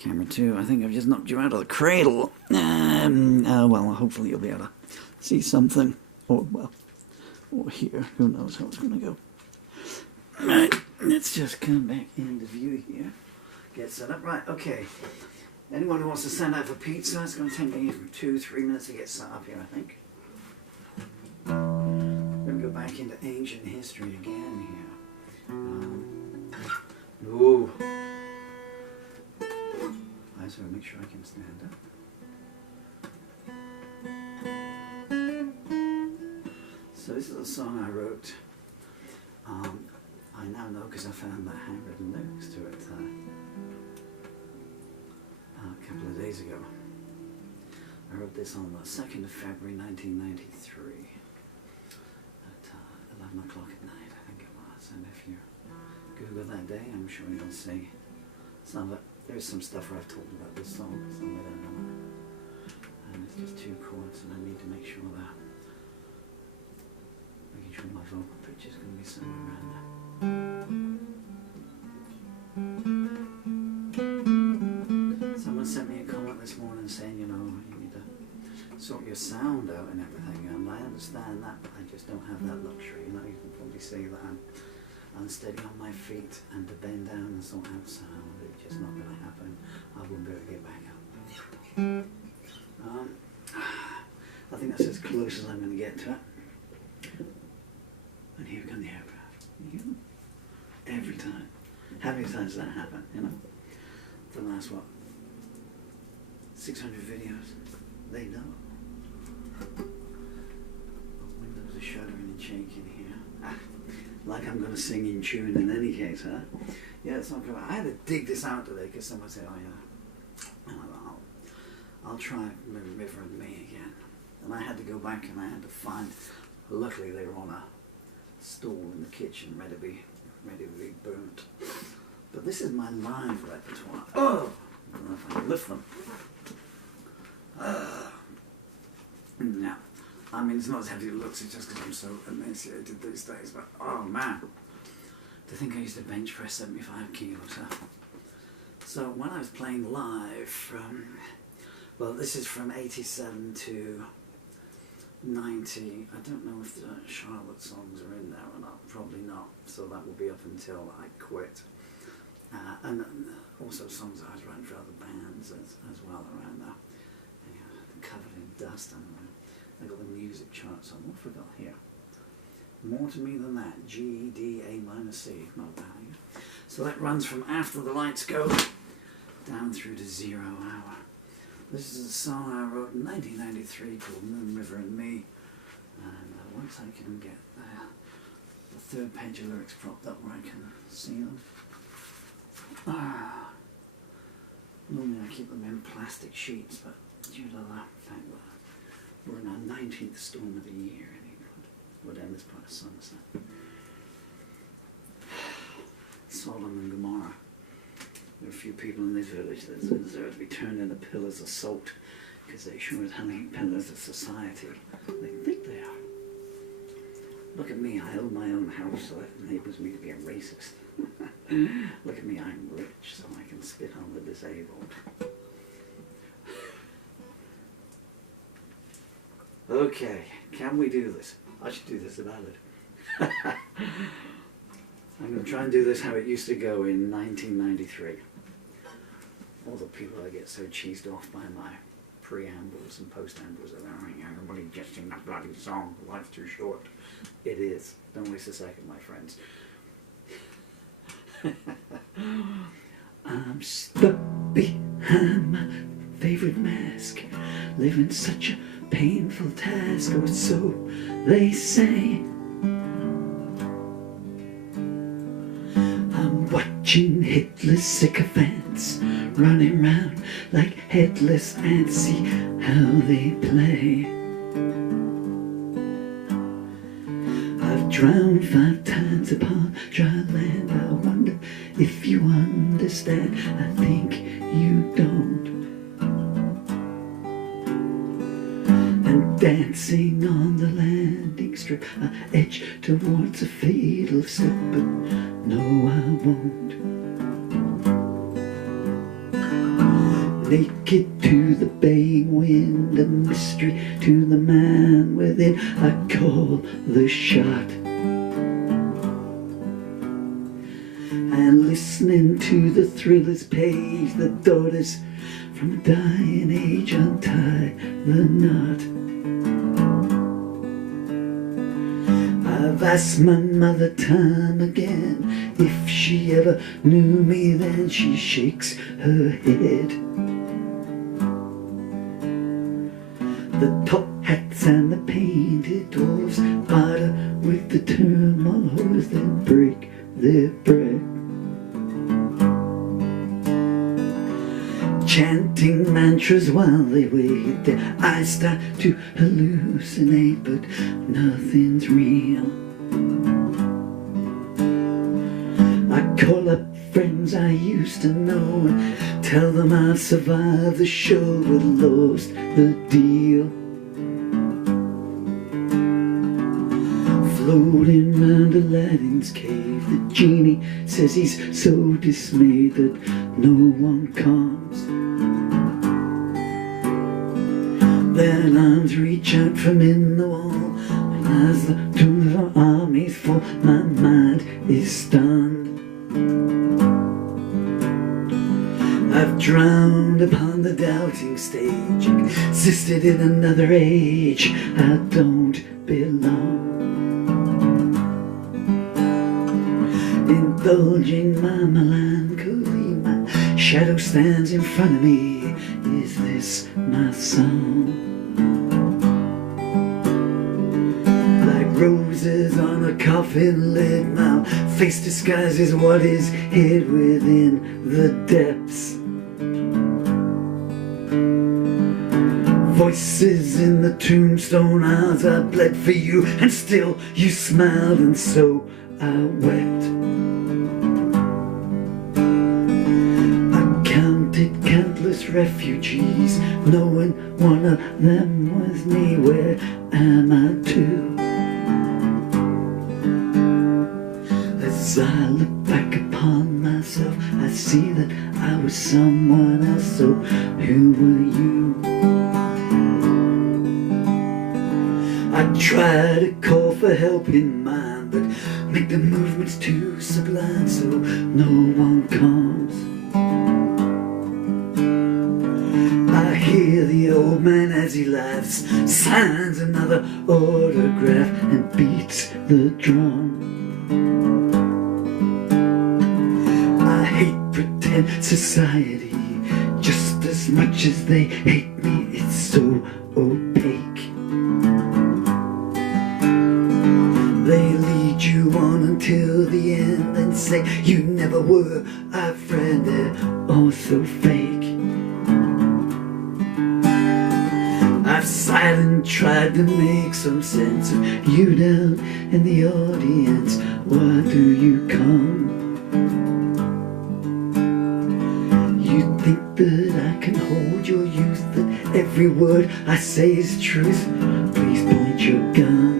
Camera 2, I think I've just knocked you out of the cradle. Well, hopefully you'll be able to see something. Or, well, or hear. Who knows how it's going to go. Right, let's just come back into view here. Get set up. Right, okay. Anyone who wants to stand out for pizza, it's going to take me 2-3 minutes to get set up here, I think. I'm going to go back into ancient history again here. Ooh. I just want to make sure I can stand up. So this is a song I wrote. I now know because I found the handwritten lyrics to it a couple of days ago. I wrote this on the 2nd of February 1993 at 11 o'clock at night, I think it was. And if you Google that day, I'm sure you'll see some of it. There's some stuff where I've talked about this song, some of it I don't know. And it's just 2 chords, and I need to make sure that making sure my vocal pitch is going to be somewhere around there. Someone sent me a comment this morning saying, you know, you need to sort your sound out and everything, and I understand that, but I just don't have that luxury. You know, you can probably see that I'm unsteady on my feet, and to bend down and sort out sound, it's just not going to happen. I won't be able to get back up. I think that's as close as I'm going to get to it. And here come the aircraft. Every time. How many times does that happen, you know? The last, what, 600 videos? They know. Windows are shuddering and shaking here. Like I'm going to sing in tune in any case, huh? Yeah, it's not good. I had to dig this out today because someone said, oh yeah, I'll try River and Me again. And I had to go back and I had to find, luckily they were on a stool in the kitchen ready to be burnt. But this is my live repertoire. Oh! I don't know if I can lift them. No. I mean, it's not as heavy as it looks, it's just because I'm so emaciated these days, but oh man. To think I used to bench press 75 kilos, huh? So when I was playing live from, well, this is from 87 to 90. I don't know if the Charlotte songs are in there or not, probably not, so that will be up until I quit. And also songs I was writing for other bands as well around there. Yeah, covered in dust and I got the music charts on. What have I got here? More to Me Than That, G, D, A minor C, not bad. So that runs from After the Lights Go down through to 0 Hour. This is a song I wrote in 1993 called Moon, River and Me. And once I can get the 3rd page of lyrics propped up where I can see them. Normally I keep them in plastic sheets, but due to the fact that we're in our 19th storm of the year in England, we're down this part of Somerset. Sodom and Gomorrah. There are a few people in this village that deserve to be turned into pillars of salt because they sure as hell ain't pillars of society. They think they are. Look at me, I own my own house, so that enables me to be a racist. Look at me, I'm rich, so I can spit on the disabled. Okay, can we do this? I should do this about it. I'm going to try and do this how it used to go in 1993. All the people that get so cheesed off by my preambles and post-ambles that everybody just sing that bloody song, life's too short. It is. Don't waste a second, my friends. I'm stuck behind my favorite mask, living such a painful task, or so they say. I'm watching Hitler's sycophants running round like headless ants, see how they play. I've drowned 5 times upon dry land, I wonder if you understand, I think you don't. And dancing on the landing strip, I edge towards a fatal slip, but no I won't. naked to the baying wind, a mystery to the man within. I call the shot, and listening to the thriller's page, the daughters from a dying age untie the knot. I've asked my mother time again if she ever knew me then. She shakes her head. The top hats and the painted doors barter with the turmoil as they break their bread, chanting mantras while they wait. Their eyes start to hallucinate, but nothing's real. I call up friends I used to know and tell them I've survived the show but lost the deal. Floating round Aladdin's cave, the genie says he's so dismayed that no one comes. Then arms reach out from in the wall, and as the tombs of armies fall, my mind is stunned. I've drowned upon the doubting stage, existed in another age. I don't belong. Indulging my melancholy, my shadow stands in front of me. Is this my song? Like roses on a coffin lid, my face disguises what is hid within the depths. Voices in the tombstone aisles, I bled for you, and still you smiled, and so I wept. I counted countless refugees, knowing one of them was me. Where am I to? As I look back upon myself, I see that I was someone else. So who were you? I try to call for help in mind, but make the movements too sublime, so no one comes. I hear the old man as he laughs, signs another autograph, and beats the drum. I hate pretend society just as much as they hate me. It's so opaque. They lead you on until the end and say you never were our friend. They're all so fake. I've sighed and tried to make some sense of you down in the audience. Why do you come? You think that I can hold your youth, that every word I say is truth? Please point your gun.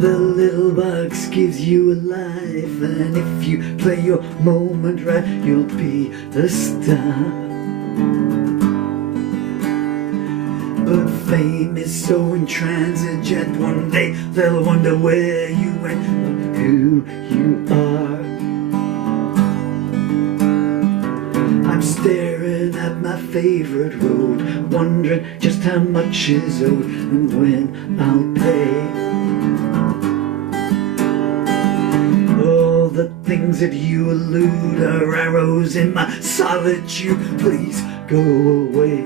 The little box gives you a life, and if you play your moment right, you'll be a star. But fame is so intransigent, one day they'll wonder where you went, or who you are. I'm staring at my favorite road, wondering just how much is owed and when I'll pay. The things that you elude are arrows in my solitude. Please go away.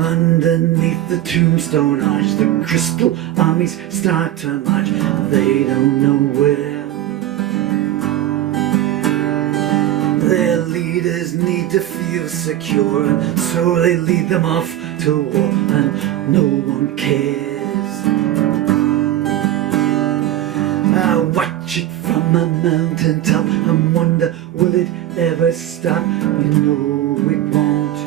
Underneath the tombstone arch, the crystal armies start to march. They don't know where. Their leaders need to feel secure, and so they lead them off to war, and no one cares. I watch it from a mountaintop and wonder, will it ever stop? You know it won't.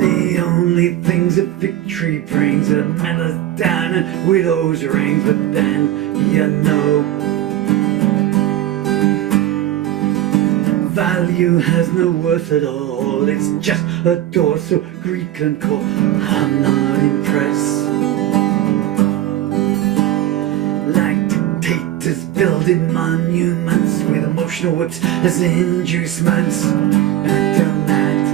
The only things that victory tree brings a medals down and widow's rings, but then you know value has no worth at all. It's just a door so Greek can call. I'm not impressed. Like dictators building monuments with emotional whips as inducements. And done that.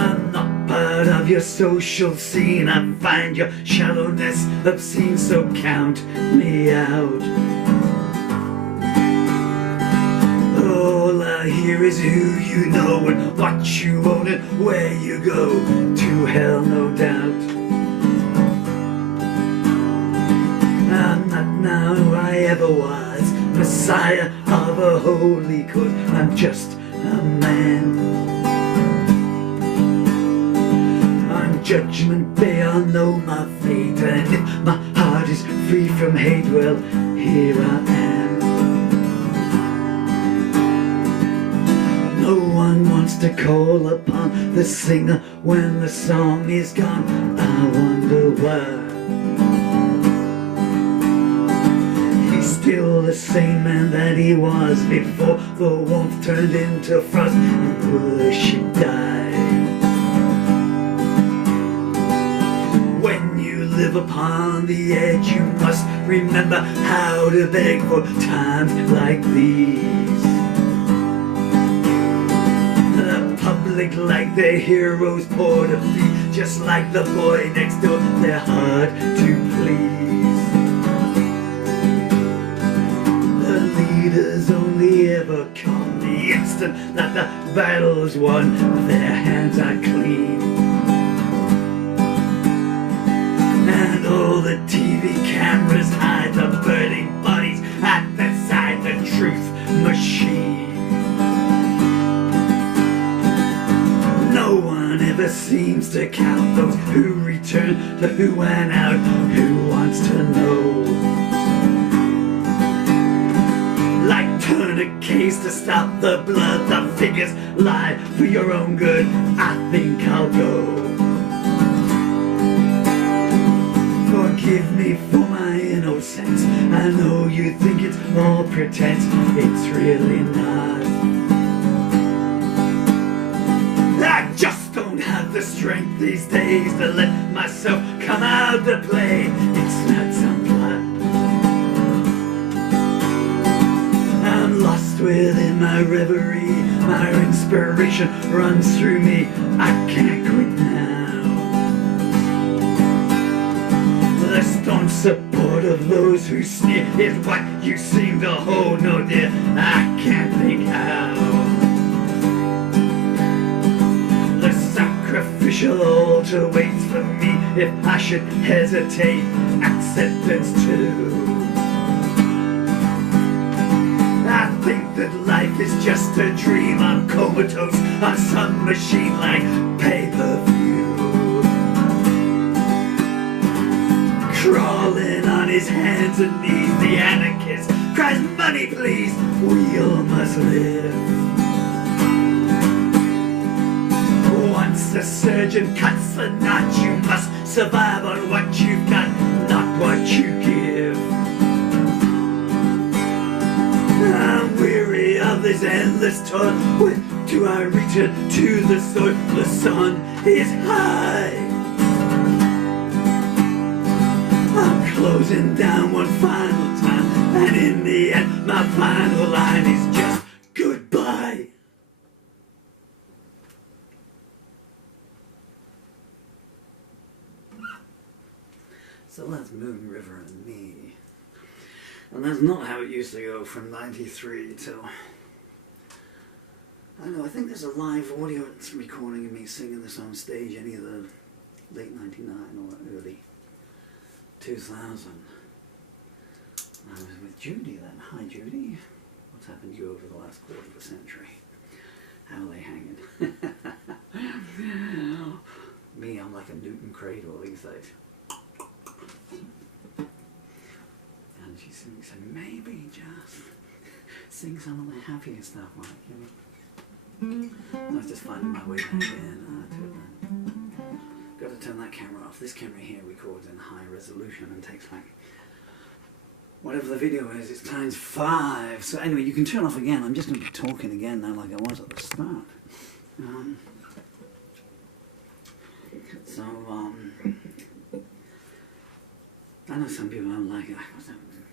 I'm not part of your social scene. I find your shallowness obscene, so count me out. All I hear is who you know and what you own and where you go. To hell, no doubt. I'm not now who I ever was, messiah of a holy cause. I'm just a man. On judgment day I'll know my fate, and if my heart is free from hate, well, here I am. No one wants to call upon the singer when the song is gone. I wonder why. He's still the same man that he was before the warmth turned into frost and worship died. When you live upon the edge, you must remember how to beg for times like these. Like their heroes poor to be, just like the boy next door, they're hard to please. The leaders only ever come the instant that the battle's won, their hands are clean. And all the TV cameras hide the burning bodies at the side, the truth machine. No one ever seems to count those who return to who went out. Who wants to know? Like tourniquets to stop the blood, the figures lie for your own good. I think I'll go. Forgive me for my innocence. I know you think it's all pretense. It's really not. I just don't have the strength these days to let myself come out to play. It's not some plot. I'm lost within my reverie. My inspiration runs through me. I can't quit now. The staunch support of those who sneer is what you seem to hold. No dear, I can't think how. Sacrificial altar waits for me if I should hesitate. Acceptance too. I think that life is just a dream. I'm comatose on some machine like pay-per-view. Crawling on his hands and knees, the anarchist cries, money please, we all must live. Once the surgeon cuts the knot, you must survive on what you've got, not what you give. I'm weary of this endless toil. When do I return to the sword? The sun is high. I'm closing down one final time, and in the end my final line is just goodbye. So that's Moon River and Me. And that's not how it used to go from 93 till... I don't know, I think there's a live audio recording of me singing this on stage any of the late 99 or early 2000. I was with Judy then. Hi Judy. What's happened to you over the last quarter of a century? How are they hanging? Me, I'm like a Newton cradle these days. And she sings, and maybe just sing some of the happier stuff, Mike, you know. I was just finding my way back in to it. Got to turn that camera off. This camera here records in high resolution and takes like whatever the video is, it's times 5. So anyway, you can turn off again. I'm just going to be talking again now like I was at the start. I know some people don't like it.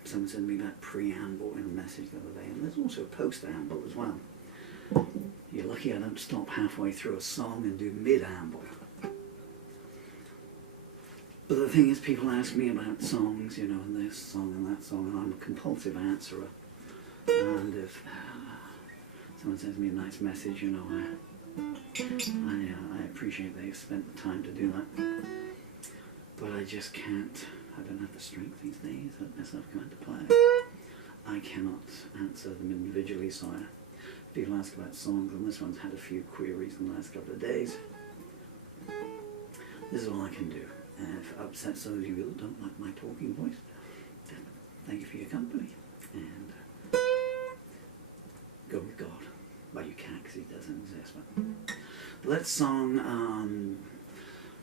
Someone sent me that preamble in a message the other day, and there's also a post-amble as well. You're lucky I don't stop halfway through a song and do mid-amble. But the thing is, people ask me about songs, you know, and this song and that song, and I'm a compulsive answerer. And if someone sends me a nice message, you know, I appreciate they've spent the time to do that. But I just can't. I don't have the strength these days. Let myself come into play. I cannot answer them individually, so people ask about songs, and this one's had a few queries in the last couple of days. This is all I can do. If it upsets those of you who don't like my talking voice, then thank you for your company. And go with God. Well, you can't because he doesn't exist. But that song,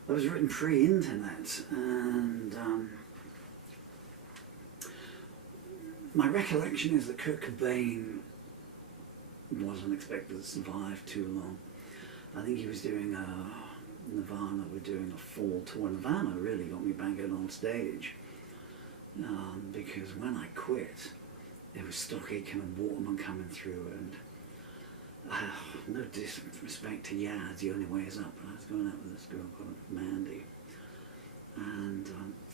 that was written pre-internet, and my recollection is that Kurt Cobain wasn't expected to survive too long. I think he was doing Nirvana were doing a fall tour. Nirvana really got me back out on stage because when I quit, there was Stock Aitken and Waterman coming through, and no disrespect to Yaz, The Only Way Is Up, but I was going out with this girl called Mandy, and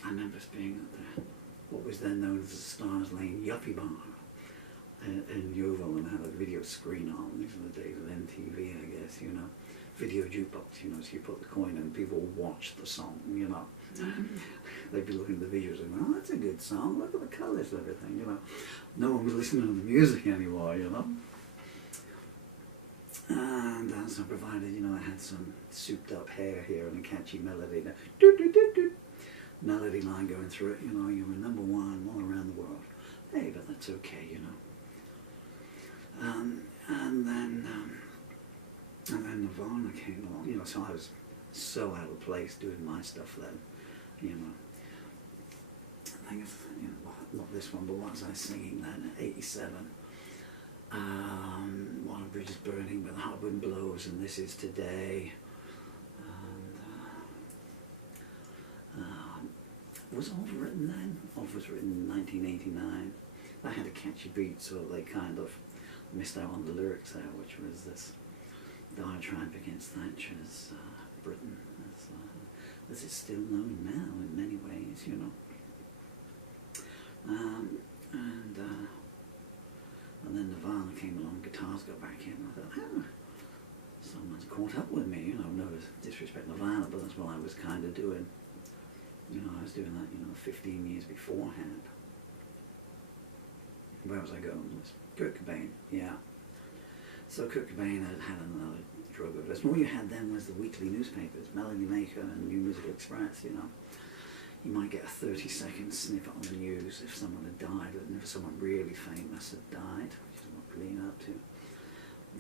I remember us being at what was then known as the Stars Lane Yuppie Bar in Yeovil, and had a video screen on. These are the days of MTV, I guess, you know. Video jukebox, you know, so you put the coin in and people watch the song, you know. They'd be looking at the videos and going, oh, that's a good song, look at the colours and everything, you know. No one was listening to the music anymore, you know. And so provided, you know, I had some souped up hair here and a catchy melody, melody line going through it, you know, you were number 1 all around the world. Hey, but that's okay, you know. And then Nirvana came along, you know, so I was so out of place doing my stuff then, you know. I think it's, you know, not this one, but what was I singing then, 87? While a Bridge is Burning, Where the Hot Wind Blows, and This Is Today. And was Off written then? Off was written in 1989. I had a catchy beat, so they kind of missed out on the lyrics there, which was this diatribe against Thatcher's Britain, as it's still known now in many ways, you know. And then Nirvana came along, guitars got back in, and I thought, oh, someone's caught up with me, you know, no disrespect Nirvana, but that's what I was kind of doing. You know, I was doing that, you know, 15 years beforehand. Where was I going? It was Kurt Cobain, yeah. So Kurt Cobain had another drug overdose. All you had then was the weekly newspapers, Melody Maker and New Musical Express, you know. You might get a 30-second snippet on the news if someone had died, and if someone really famous had died, which is what we're leading up to.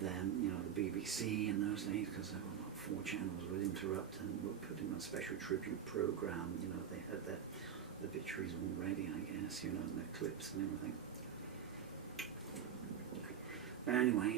Then, you know, the BBC in those days, because there were not 4 channels, would interrupt and would put in a special tribute program. You know, they had their obituaries already, I guess, you know, and their clips and everything. But anyway,